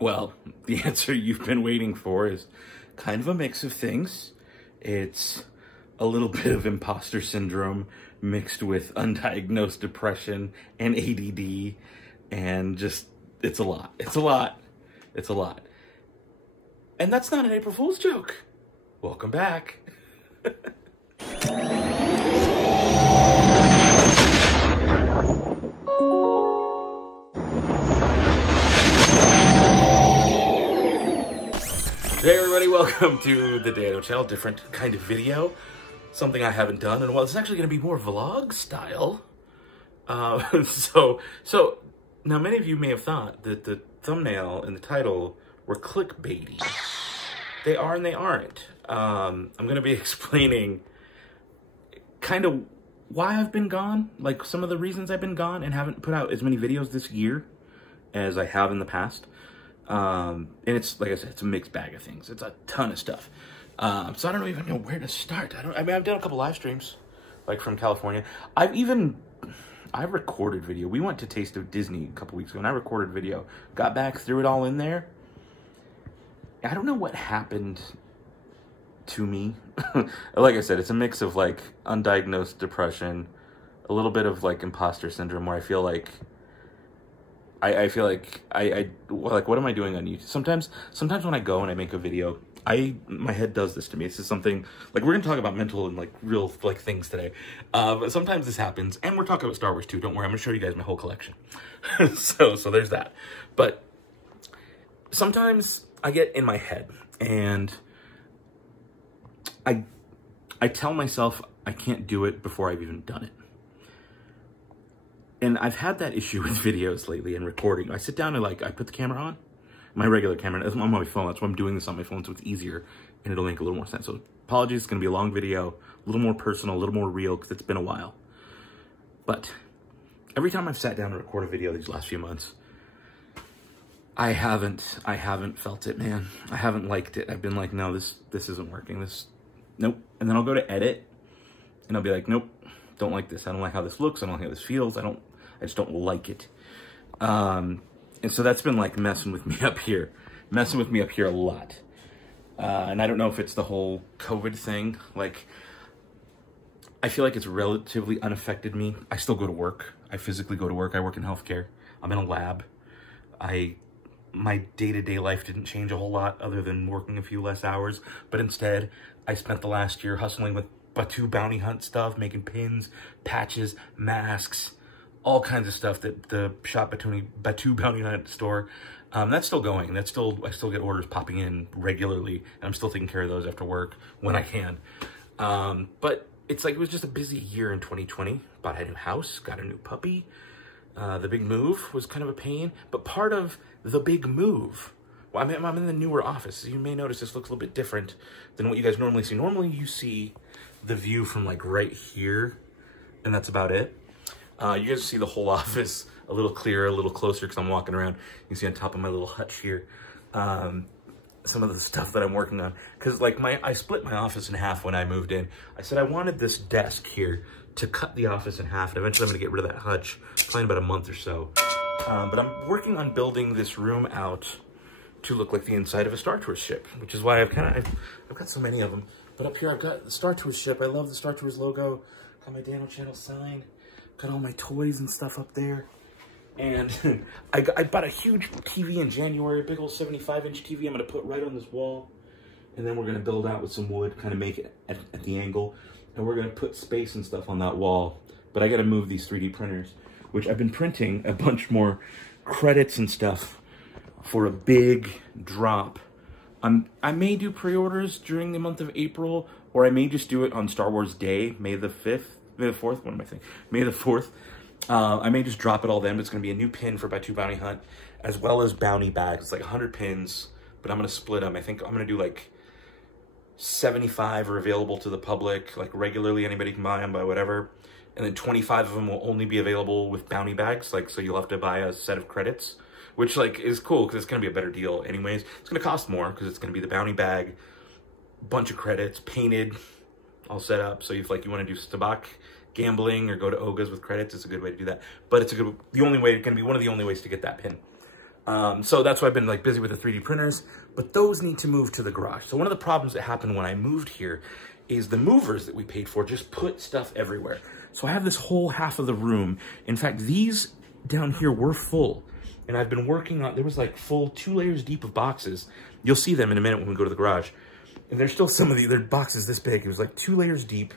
Well, the answer you've been waiting for is kind of a mix of things. It's a little bit of imposter syndrome mixed with undiagnosed depression and ADD, and just, it's a lot. It's a lot. It's a lot. And that's not an April Fool's joke. Welcome back. Hey everybody, welcome to the Dano channel. Different kind of video. Something I haven't done in a while. It's actually going to be more vlog style. So now many of you may have thought that the thumbnail and the title were clickbaity. They are and they aren't. I'm going to be explaining kind of why I've been gone, like some of the reasons I've been gone and haven't put out as many videos this year as I have in the past. And it's, like I said, it's a mixed bag of things. It's a ton of stuff. So I don't even know where to start. I mean, I've done a couple live streams, like from California. I recorded video. We went to Taste of Disney a couple weeks ago, and I recorded video. Got back, threw it all in there. I don't know what happened to me. Like I said, it's a mix of, like, undiagnosed depression, a little bit of, like, imposter syndrome, where I feel like I feel like what am I doing on YouTube? Sometimes when I go and I make a video, my head does this to me. This is something, like, we're gonna talk about mental and, like, real, like, things today. But sometimes this happens, and we're talking about Star Wars too. Don't worry, I'm gonna show you guys my whole collection. so there's that. But sometimes I get in my head and I tell myself I can't do it before I've even done it. And I've had that issue with videos lately and recording. I sit down and, like, I put the camera on, my regular camera, it's on my phone. That's why I'm doing this on my phone, so it's easier and it'll make a little more sense. So apologies, it's gonna be a long video, a little more personal, a little more real, because it's been a while. But every time I've sat down and recorded a video these last few months, I haven't felt it, man. I haven't liked it. I've been like, no, this isn't working. Nope. And then I'll go to edit and I'll be like, nope, don't like this. I don't like how this looks. I don't like how this feels. I just don't like it. And so that's been, like, messing with me up here a lot. And I don't know if it's the whole COVID thing. Like, I feel like it's relatively unaffected me. I still go to work. I physically go to work. I work in healthcare. I'm in a lab. My day-to-day life didn't change a whole lot other than working a few less hours. But instead, I spent the last year hustling with Batuu Bounty Hunt stuff, making pins, patches, masks, all kinds of stuff that the Shop Batuu Bounty Hunt store, that's still going. I still get orders popping in regularly, and I'm still taking care of those after work when I can. But it's like, it was just a busy year in 2020. Bought a new house, got a new puppy. The big move was kind of a pain, but part of the big move, well, I'm in the newer office. You may notice this looks a little bit different than what you guys normally see. Normally you see the view from, like, right here, and that's about it. You guys see the whole office a little clearer, a little closer, because I'm walking around. You can see on top of my little hutch here, some of the stuff that I'm working on. Because, like, I split my office in half when I moved in. I said I wanted this desk here to cut the office in half, and eventually I'm gonna get rid of that hutch, probably in about a month or so. But I'm working on building this room out to look like the inside of a Star Tours ship, which is why I've got so many of them. But up here I've got the Star Tours ship. I love the Star Tours logo. Got my Dano channel sign. Got all my toys and stuff up there. And I bought a huge TV in January, a big old 75-inch TV I'm gonna put right on this wall. And then we're gonna build out with some wood, kind of make it at the angle. And we're gonna put space and stuff on that wall. But I gotta move these 3D printers, which I've been printing a bunch more credits and stuff for a big drop. I may do pre-orders during the month of April, or I may just do it on Star Wars Day, May the 4th, what am I saying? May the 4th. I may just drop it all then, but it's going to be a new pin for Batuu Bounty Hunt, as well as bounty bags. It's like 100 pins, but I'm going to split them. I think I'm going to do, like, 75 are available to the public, like, regularly. Anybody can buy them, buy whatever. And then 25 of them will only be available with bounty bags, like, so you'll have to buy a set of credits, which, like, is cool, because it's going to be a better deal anyways. It's going to cost more, because it's going to be the bounty bag, bunch of credits, painted, all set up. So if, like, you want to do Stabak gambling or go to Oga's with credits, it's a good way to do that. But it's one of the only ways to get that pin. So that's why I've been like busy with the 3D printers, but those need to move to the garage. So one of the problems that happened when I moved here is the movers that we paid for just put stuff everywhere. So I have this whole half of the room. In fact, these down here were full, and I've been working on, there was like full 2 layers deep of boxes. You'll see them in a minute when we go to the garage. And there's still some of they're boxes this big. It was like 2 layers deep,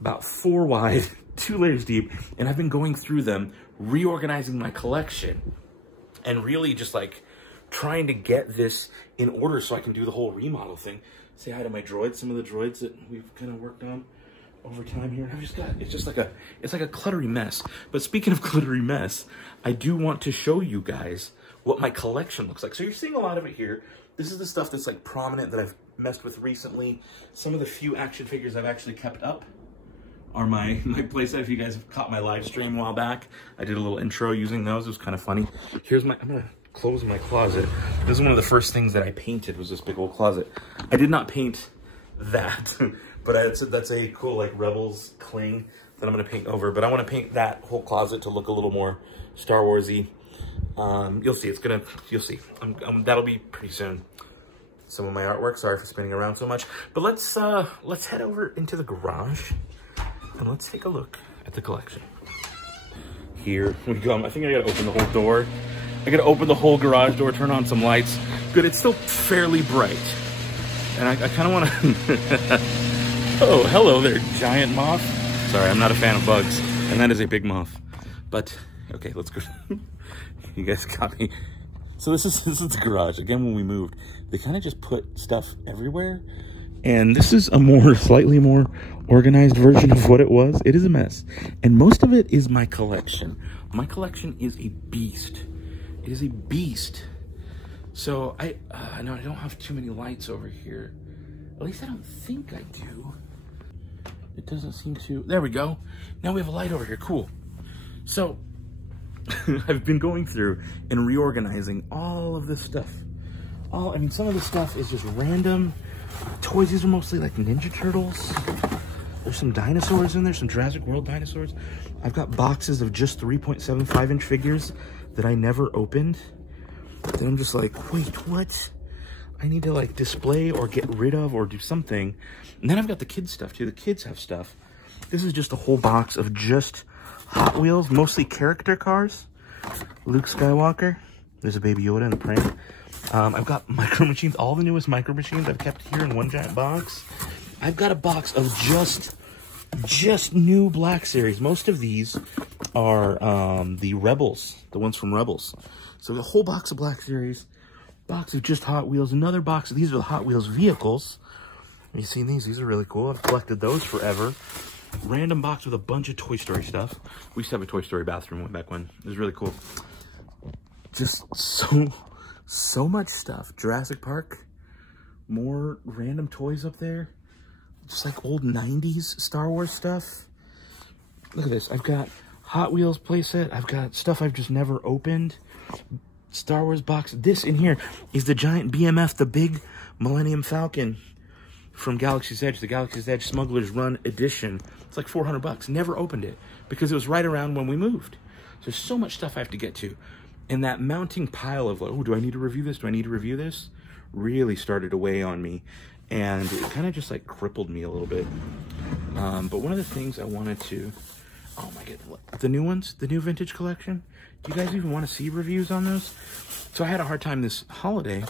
about 4 wide, 2 layers deep. And I've been going through them, reorganizing my collection, and really just like trying to get this in order so I can do the whole remodel thing. Say hi to my droids, some of the droids that we've kind of worked on over time here. I've just got, it's like a cluttery mess. But speaking of cluttery mess, I do want to show you guys what my collection looks like. So you're seeing a lot of it here. This is the stuff that's like prominent that I've messed with recently. Some of the few action figures I've actually kept up are my playset. If you guys have caught my live stream a while back, I did a little intro using those. It was kind of funny. Here's I'm gonna close my closet. This is one of the first things that I painted, was this big old closet. I did not paint that, but that's a cool like Rebels cling that I'm gonna paint over. But I want to paint that whole closet to look a little more Star Warsy. You'll see. You'll see. That'll be pretty soon. Some of my artwork. Sorry for spinning around so much. But let's head over into the garage and let's take a look at the collection. Here we go. I think I gotta open the whole door. I gotta open the whole garage door, turn on some lights. Good, it's still fairly bright. And I kind of want to... Oh, hello there, giant moth. Sorry, I'm not a fan of bugs. And that is a big moth. But, okay, let's go. You guys got me. So this is the garage. Again, when we moved, they kind of just put stuff everywhere. And this is a slightly more organized version of what it was. It is a mess. And most of it is my collection. My collection is a beast. It is a beast. So no, I don't have too many lights over here. At least I don't think I do. It doesn't seem to. There we go. Now we have a light over here. Cool. So I've been going through and reorganizing all of this stuff. I mean, some of the stuff is just random toys. These are mostly like Ninja Turtles. There's some dinosaurs in there, some Jurassic World dinosaurs. I've got boxes of just 3.75-inch figures that I never opened. Then I'm just like, wait, what? I need to like display or get rid of or do something. And then I've got the kids stuff too. The kids have stuff. This is just a whole box of just Hot Wheels, mostly character cars. Luke Skywalker. There's a Baby Yoda and a prank. I've got Micro Machines, all the newest Micro Machines I've kept here in one giant box. I've got a box of just new Black Series. Most of these are the Rebels, the ones from Rebels. So the whole box of Black Series, box of just Hot Wheels, another box of these are the Hot Wheels vehicles. Have you seen these? These are really cool. I've collected those forever. Random box with a bunch of Toy Story stuff. We used to have a Toy Story bathroom way back when. It was really cool. Just so much stuff. Jurassic Park. More random toys up there. Just like old 90s Star Wars stuff. Look at this. I've got Hot Wheels playset. I've got stuff I've just never opened. Star Wars box. This in here is the giant BMF, the big Millennium Falcon from Galaxy's Edge, the Galaxy's Edge Smuggler's Run edition. It's like 400 bucks. Never opened it because it was right around when we moved. So there's so much stuff I have to get to. And that mounting pile of like, oh, do I need to review this? Do I need to review this? Really started to weigh on me. And it kind of just like crippled me a little bit. But one of the things I wanted to, oh my goodness, the new ones, the new vintage collection. Do you guys even want to see reviews on those? So I had a hard time this holiday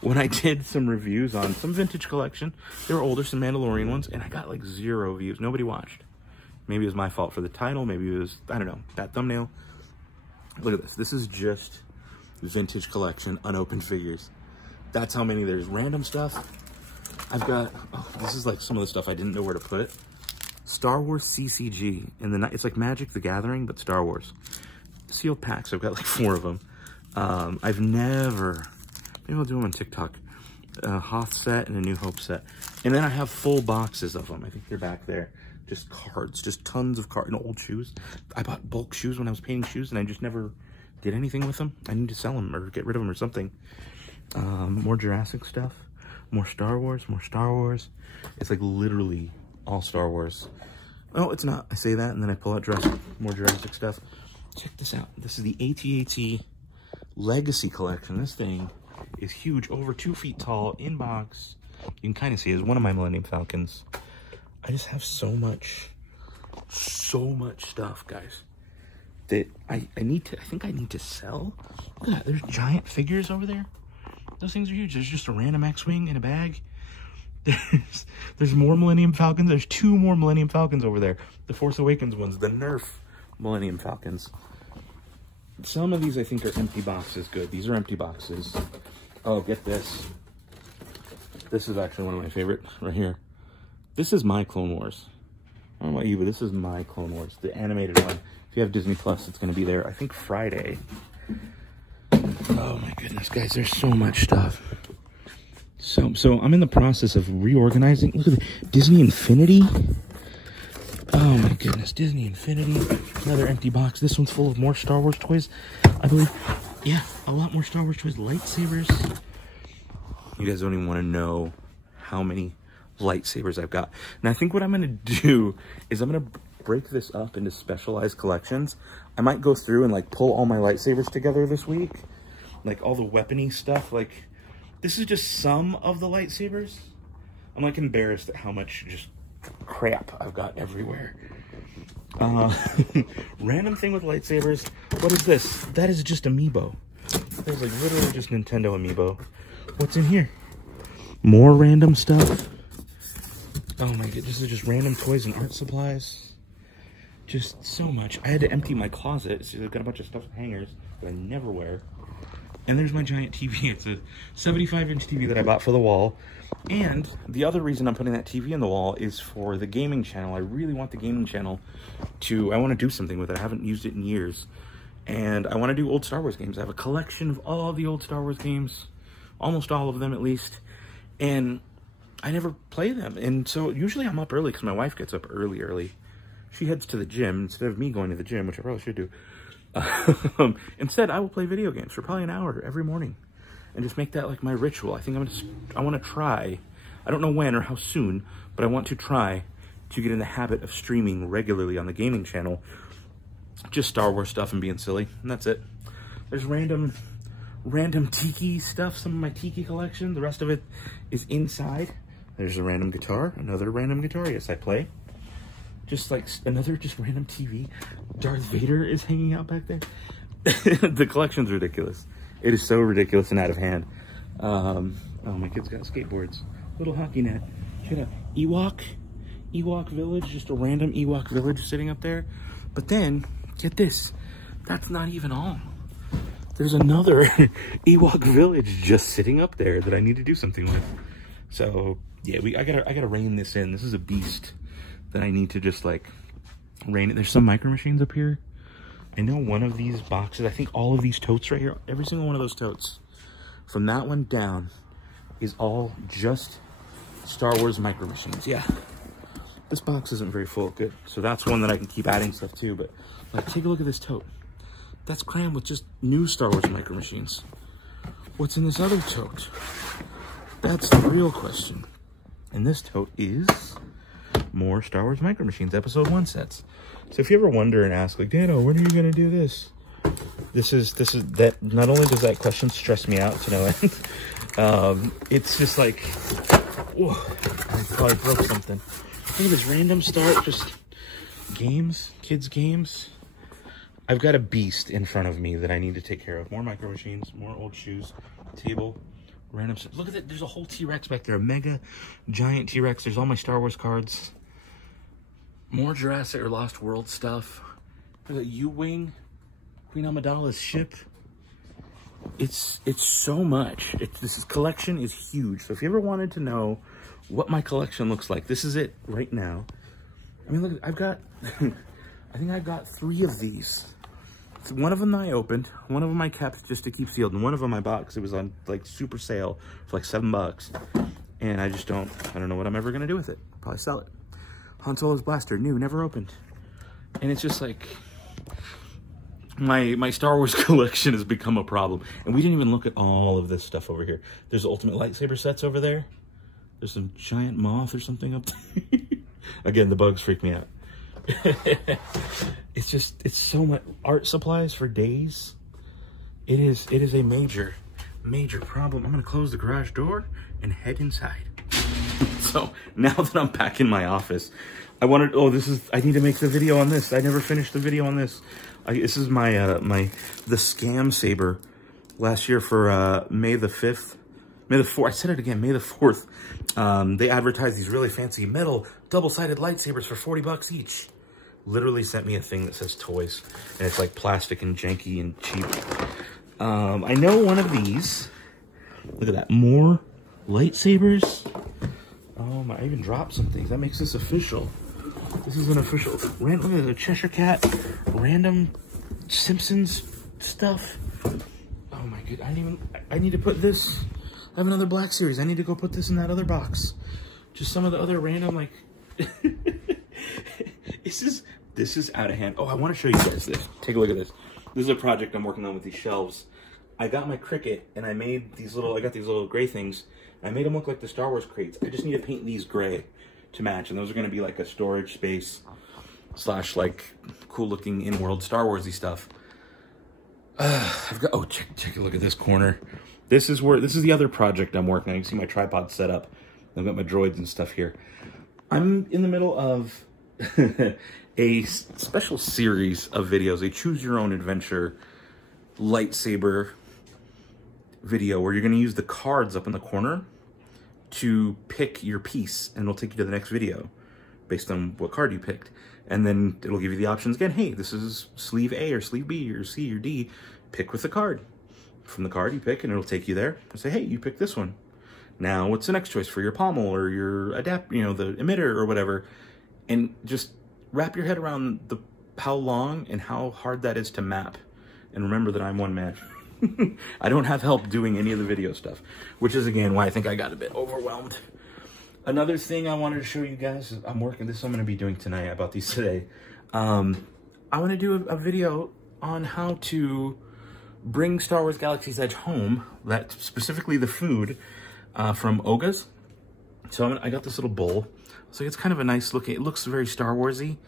when I did some reviews on some vintage collection. They were older, some Mandalorian ones, and I got like 0 views. Nobody watched. Maybe it was my fault for the title. Maybe it was, I don't know, bad thumbnail. Look at this. This is just vintage collection, unopened figures. That's how many there's. Random stuff. I've got, oh, this is like some of the stuff I didn't know where to put. Star Wars CCG. It's like Magic the Gathering, but Star Wars. Sealed packs. I've got like 4 of them. I've never, maybe I'll do them on TikTok. A Hoth set and a New Hope set. And then I have full boxes of them. I think they're back there. Just cards, just tons of cards and old shoes. I bought bulk shoes when I was painting shoes and I just never did anything with them. I need to sell them or get rid of them or something. More Jurassic stuff, more Star Wars. It's like literally all Star Wars. Oh, it's not. I say that and then I pull out more Jurassic stuff. Check this out. This is the AT-AT Legacy Collection. This thing is huge, over 2 feet tall, in box. You can kind of see it is one of my Millennium Falcons. I just have so much stuff, guys, that I think I need to sell. Look at that, there's giant figures over there. Those things are huge. There's just a random X-Wing in a bag. There's more Millennium Falcons. There's 2 more Millennium Falcons over there. The Force Awakens ones, the Nerf Millennium Falcons. Some of these I think are empty boxes. Good, these are empty boxes. Oh, get this. This is actually one of my favorite right here. This is my Clone Wars. I don't know about you, but this is my Clone Wars, the animated one. If you have Disney Plus, it's going to be there, I think, Friday. Oh my goodness, guys, there's so much stuff. So I'm in the process of reorganizing. Look at the Disney Infinity. Oh my goodness, Disney Infinity. Another empty box. This one's full of more Star Wars toys, I believe. Yeah, a lot more Star Wars toys. Lightsabers. You guys don't even want to know how many lightsabers I've got. And I think what I'm going to do is I'm going to break this up into specialized collections. I might go through and like pull all my lightsabers together this week. Like all the weapony stuff. Like, this is just some of the lightsabers. I'm like embarrassed at how much just crap I've got everywhere. Random thing with lightsabers. What is this? That is just Amiibo. There's like literally just Nintendo Amiibo. What's in here? More random stuff. Oh my god, this is just random toys and art supplies. Just so much. I had to empty my closet, so I've got a bunch of stuff in hangers that I never wear. And there's my giant TV. It's a 75-inch TV that I bought for the wall. And the other reason I'm putting that TV in the wall is for the gaming channel. I really want the gaming channel to, I want to do something with it. I haven't used it in years. And I want to do old Star Wars games. I have a collection of all the old Star Wars games. Almost all of them, at least. And I never play them. And so usually I'm up early because my wife gets up early. She heads to the gym instead of me going to the gym, which I probably should do. Instead, I will play video games for probably an hour every morning and just make that like my ritual. I think I want to try, I don't know when or how soon, but I want to try to get in the habit of streaming regularly on the gaming channel, just Star Wars stuff and being silly, and that's it. There's random Tiki stuff, some of my Tiki collection. The rest of it is inside. There's a random guitar, another random guitar. Yes, I play. Just like another just random TV. Darth Vader is hanging out back there. The collection's ridiculous. It is so ridiculous and out of hand. Oh, my kid's got skateboards. Little hockey net. Check it out. Ewok Village. Just a random Ewok Village sitting up there. But then, get this. That's not even all. There's another Ewok Village just sitting up there that I need to do something with. So, yeah, I gotta rein this in. This is a beast that I need to just like rein it. There's some Micro Machines up here. I know one of these boxes, I think all of these totes right here, every single one of those totes, from that one down, is all just Star Wars Micro Machines. Yeah. This box isn't very full. Good. So that's one that I can keep adding stuff to. But like, take a look at this tote. That's crammed with just new Star Wars Micro Machines. What's in this other tote? That's the real question. And this tote is more Star Wars Micro Machines Episode 1 sets. So if you ever wonder and ask, like, Dano, when are you going to do this? This is that. Not only does that question stress me out to no end, it's just like, whoa, I probably broke something. Look at this random start, just games, kids' games. I've got a beast in front of me that I need to take care of. More Micro Machines, more old shoes, table, random stuff. Look at that, there's a whole T-Rex back there, a mega giant T-Rex. There's all my Star Wars cards. More Jurassic or Lost World stuff. There's a U-Wing, Queen Amidala's ship. It's so much. This collection is huge. So if you ever wanted to know what my collection looks like, this is it right now. I mean, look, I've got, I think I've got 3 of these. One of them I opened, one of them I kept just to keep sealed, and one of them I bought because it was on like super sale for like $7. And I don't know what I'm ever gonna do with it. Probably sell it. Han Solo's blaster, new, never opened. And it's just like, my Star Wars collection has become a problem. And we didn't even look at all of this stuff over here. There's the Ultimate Lightsaber sets over there. There's some giant moth or something up there. Again, the bugs freak me out. It's so much art supplies for days. it is a major problem. I'm gonna close the garage door and head inside. So now that I'm back in my office, I need to make the video on this. I never finished the video on this. This is my the Scam Saber last year for May the 4th. I said it again, May the 4th. They advertised these really fancy metal double-sided lightsabers for 40 bucks each. Literally sent me a thing that says toys, and it's like plastic and janky and cheap. I know one of these. Look at that, more lightsabers. I even dropped some things. That makes this official. This is an official. Look at the Cheshire Cat, random Simpsons stuff. Oh my god, I need to put this. I have another Black Series. I need to go put this in that other box. Just some of the other random, like, this is out of hand. Oh, I want to show you guys this. Take a look at this. This is a project I'm working on with these shelves. I got my Cricut and I made I got these little gray things. I made them look like the Star Wars crates. I just need to paint these gray to match, and those are going to be like a storage space / like cool looking in-world Star Warsy stuff. Check a look at this corner. This is the other project I'm working on. You can see my tripod set up. I've got my droids and stuff here. I'm in the middle of a special series of videos, a choose your own adventure lightsaber video where you're going to use the cards up in the corner to pick your piece, and it'll take you to the next video based on what card you picked. And then it'll give you the options again. Hey, this is sleeve A or sleeve B or C or D. Pick with the card. From the card you pick, and it'll take you there and say, hey, you picked this one. Now, what's the next choice for your pommel or your the emitter or whatever? And just wrap your head around how long and how hard that is to map. And remember that I'm one man. I don't have help doing any of the video stuff, which is, again, why I think I got a bit overwhelmed. Another thing I wanted to show you guys is I'm going to be doing tonight. I bought these today. I want to do a video on how to bring Star Wars Galaxy's Edge home, that specifically the food from Oga's. So I got this little bowl. So it's kind of a nice looking, it looks very Star Warsy,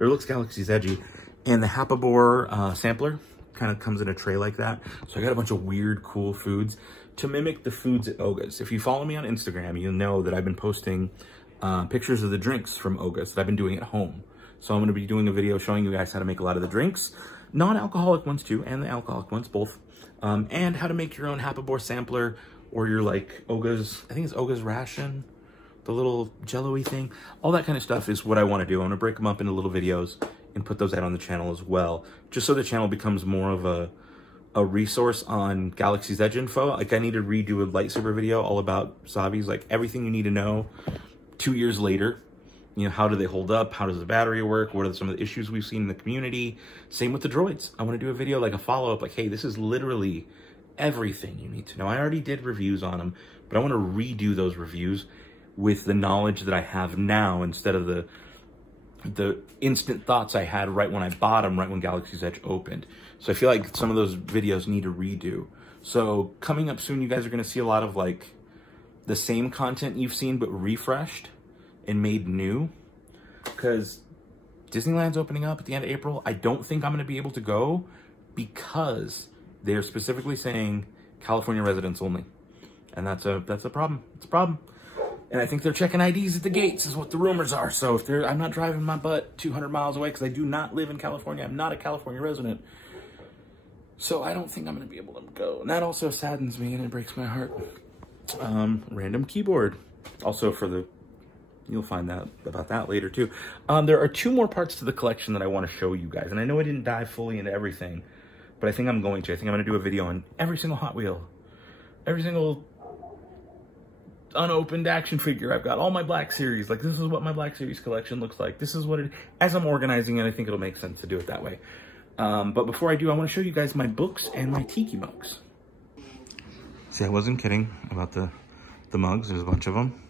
or it looks Galaxy's Edgy. And the Hapabor sampler kind of comes in a tray like that. So I got a bunch of weird, cool foods to mimic the foods at Oga's. If you follow me on Instagram, you'll know that I've been posting pictures of the drinks from Oga's that I've been doing at home. So I'm going to be doing a video showing you guys how to make a lot of the drinks, non-alcoholic ones too, and the alcoholic ones, both, and how to make your own Hapabor sampler, or your like Oga's, I think it's Oga's ration, the little jello-y thing. All that kind of stuff is what I want to do. I want to break them up into little videos and put those out on the channel as well, just so the channel becomes more of a resource on Galaxy's Edge info. Like, I need to redo a lightsaber video all about Savis, like everything you need to know 2 years later. You know, how do they hold up? How does the battery work? What are some of the issues we've seen in the community? Same with the droids. I want to do a video, like a follow-up, like, hey, this is literally everything you need to know. I already did reviews on them, but I want to redo those reviews with the knowledge that I have now, instead of the instant thoughts I had right when I bought them, right when Galaxy's Edge opened. So I feel like some of those videos need to redo. So coming up soon, you guys are going to see a lot of like the same content you've seen, but refreshed and made new, because Disneyland's opening up at the end of April. I don't think I'm going to be able to go because they're specifically saying California residents only. And that's a problem. It's a problem. And I think they're checking IDs at the gates is what the rumors are. So if I'm not driving my butt 200 miles away, because I do not live in California. I'm not a California resident. So I don't think I'm going to be able to go. And that also saddens me and it breaks my heart. Random keyboard. Also you'll find out about that later too. There are 2 more parts to the collection that I want to show you guys. And I know I didn't dive fully into everything, but I think I'm going to. I think I'm going to do a video on every single Hot Wheel. Every single unopened action figure. I've got all my Black Series. Like, this is what my Black Series collection looks like. This is what it, as I'm organizing it, I think it'll make sense to do it that way. But before I do, I want to show you guys my books and my tiki mugs. See, I wasn't kidding about the mugs. There's a bunch of them.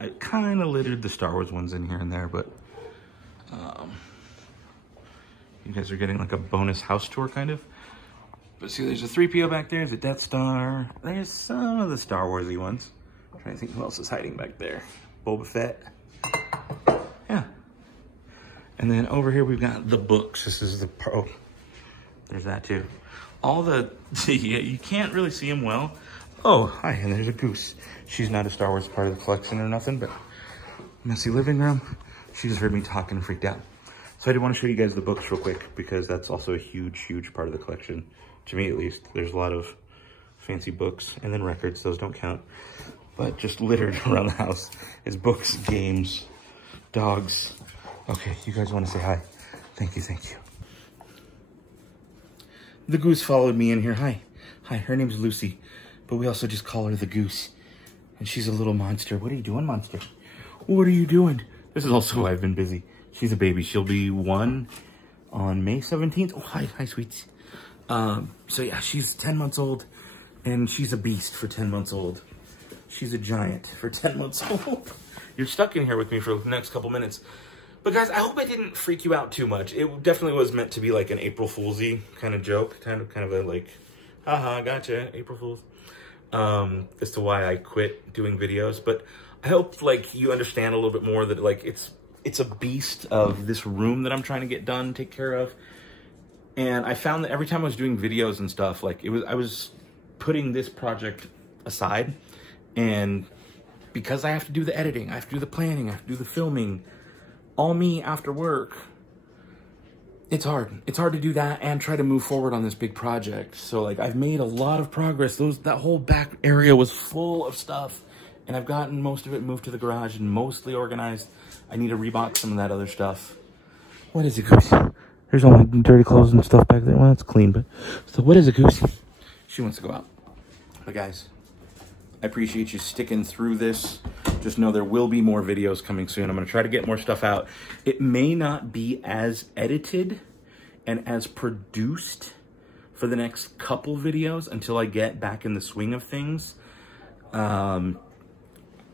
I kind of littered the Star Wars ones in here and there, but you guys are getting like a bonus house tour kind of. But see, there's a 3PO back there, there's a Death Star. There's some of the Star Warsy ones. I'm trying to think who else is hiding back there. Boba Fett. Yeah. And then over here we've got the books. This is the, oh, there's that too. all the, you can't really see him well. Oh, hi, and there's a goose. She's not a Star Wars part of the collection or nothing, but messy living room. She just heard me talking and freaked out. So I did want to show you guys the books real quick because that's also a huge, huge part of the collection. To me, at least. There's a lot of fancy books and then records. Those don't count. But just littered around the house is books, games, dogs. Okay, you guys want to say hi? Thank you, thank you. The goose followed me in here. Hi. Hi, her name's Lucy, but we also just call her the goose. And she's a little monster. What are you doing, monster? What are you doing? This is also why I've been busy. She's a baby. She'll be 1 on May 17th. Oh, hi, hi, sweets. So yeah, she's 10 months old, and she's a beast for 10 months old. She's a giant for 10 months old. You're stuck in here with me for the next couple minutes. But guys, I hope I didn't freak you out too much. It definitely was meant to be like an April Fool's-y kind of joke, kind of a like, haha, gotcha, April Fool's. As to why I quit doing videos. But I hope like you understand a little bit more that like it's a beast of this room that I'm trying to get done, take care of. And I found that every time I was doing videos and stuff, like I was putting this project aside, and because I have to do the editing, I have to do the planning, I have to do the filming, all me after work, it's hard. It's hard to do that and try to move forward on this big project. So like I've made a lot of progress. That whole back area was full of stuff, and I've gotten most of it moved to the garage and mostly organized. I need to rebox some of that other stuff. What is it, Goosey? There's only dirty clothes and stuff back there. Well, it's clean, but so what is it, Goosey? She wants to go out. But guys, I appreciate you sticking through this. Just know there will be more videos coming soon. I'm going to try to get more stuff out. It may not be as edited and as produced for the next couple videos until I get back in the swing of things. I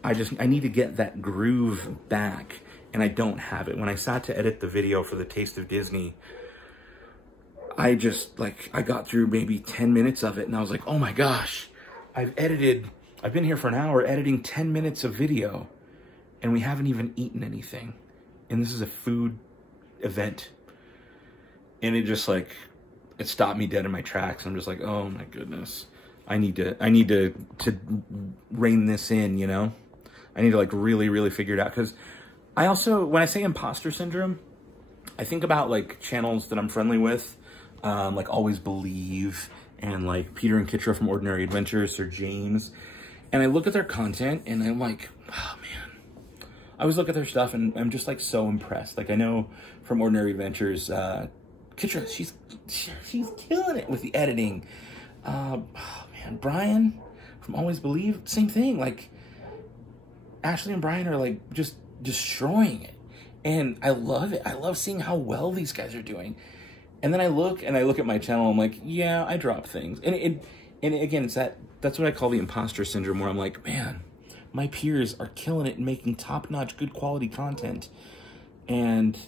need to get that groove back, and I don't have it. When I sat to edit the video for the Taste of Disney, I got through maybe 10 minutes of it, and I was like, oh my gosh, I've been here for an hour editing 10 minutes of video, and we haven't even eaten anything. And this is a food event. And it just like, it stopped me dead in my tracks. I'm just like, oh my goodness. I need to rein this in, you know? I need to like really, really figure it out. Because I also, when I say imposter syndrome, I think about like channels that I'm friendly with, like Always Believe, and like Peter and Kitra from Ordinary Adventures, Sir James. And I look at their content and I'm like, oh man. I always look at their stuff and I'm just like so impressed. Like I know from Ordinary Adventures, Kitra, she's killing it with the editing. Oh man, Brian from Always Believe, same thing. Like Ashley and Brian are like just destroying it. And I love it. I love seeing how well these guys are doing. And then I look at my channel, I'm like, yeah, I drop things. And again, that's what I call the imposter syndrome, where I'm like, man, my peers are killing it and making top-notch, good quality content. And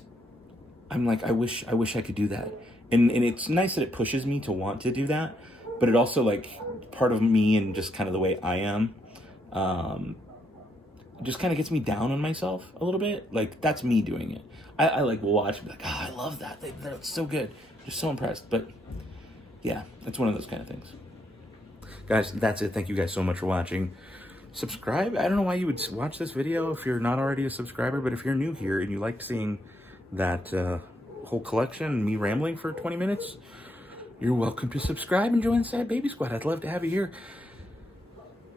I'm like, I wish I could do that. And it's nice that it pushes me to want to do that, but it also like part of me and just kind of the way I am, just kind of gets me down on myself a little bit. Like that's me doing it. I like will watch and be like, oh, I love that. They're so good. Just so impressed. But yeah, it's one of those kind of things. Guys, that's it. Thank you guys so much for watching. Subscribe. I don't know why you would watch this video if you're not already a subscriber, but if you're new here and you like seeing that whole collection, me rambling for 20 minutes, you're welcome to subscribe and join Sad Baby Squad. I'd love to have you here.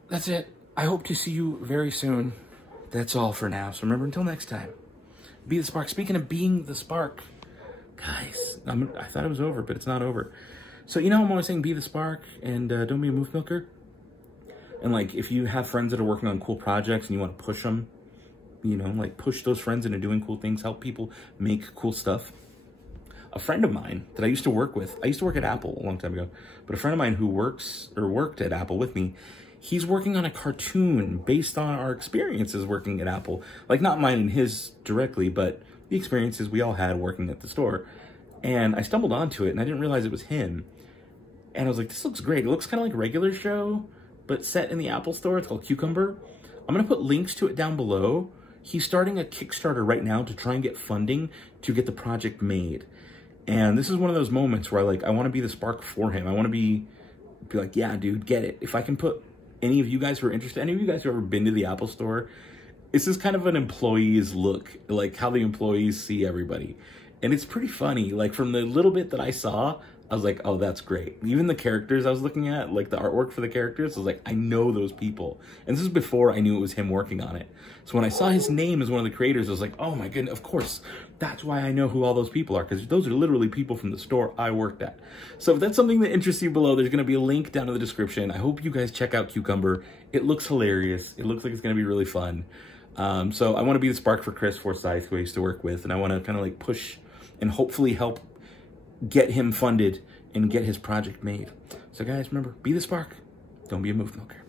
That's it. I hope to see you very soon. That's all for now. So remember, until next time, be the spark. Speaking of being the spark, guys, I thought it was over, but it's not over. So, you know, I'm always saying be the spark and don't be a moof milker. And, like, if you have friends that are working on cool projects and you want to push them, you know, like, push those friends into doing cool things, help people make cool stuff. A friend of mine that I used to work with, I used to work at Apple a long time ago, but a friend of mine who worked at Apple with me, he's working on a cartoon based on our experiences working at Apple. Like, not mine and his directly, but the experiences we all had working at the store. And I stumbled onto it, and I didn't realize it was him. And I was like, this looks great. It looks kind of like a regular show, but set in the Apple store. It's called Cucumber. I'm going to put links to it down below. He's starting a Kickstarter right now to try and get funding to get the project made. And this is one of those moments where I want to be the spark for him. I want to be like, yeah, dude, get it. If I can put any of you guys who are interested, any of you guys who have ever been to the Apple Store, this is kind of an employee's look, like how the employees see everybody. And it's pretty funny. Like from the little bit that I saw, I was like, oh, that's great. Even the characters I was looking at, like the artwork for the characters, I was like, I know those people. And this is before I knew it was him working on it. So when I saw his name as one of the creators, I was like, oh my goodness, of course. That's why I know who all those people are, because those are literally people from the store I worked at. So if that's something that interests you below, there's going to be a link down in the description. I hope you guys check out Cucumber. It looks hilarious. It looks like it's going to be really fun. So I want to be the spark for Chris Forsyth, who I used to work with, and I want to kind of like push and hopefully help get him funded and get his project made. So guys, remember, be the spark. Don't be a move milker.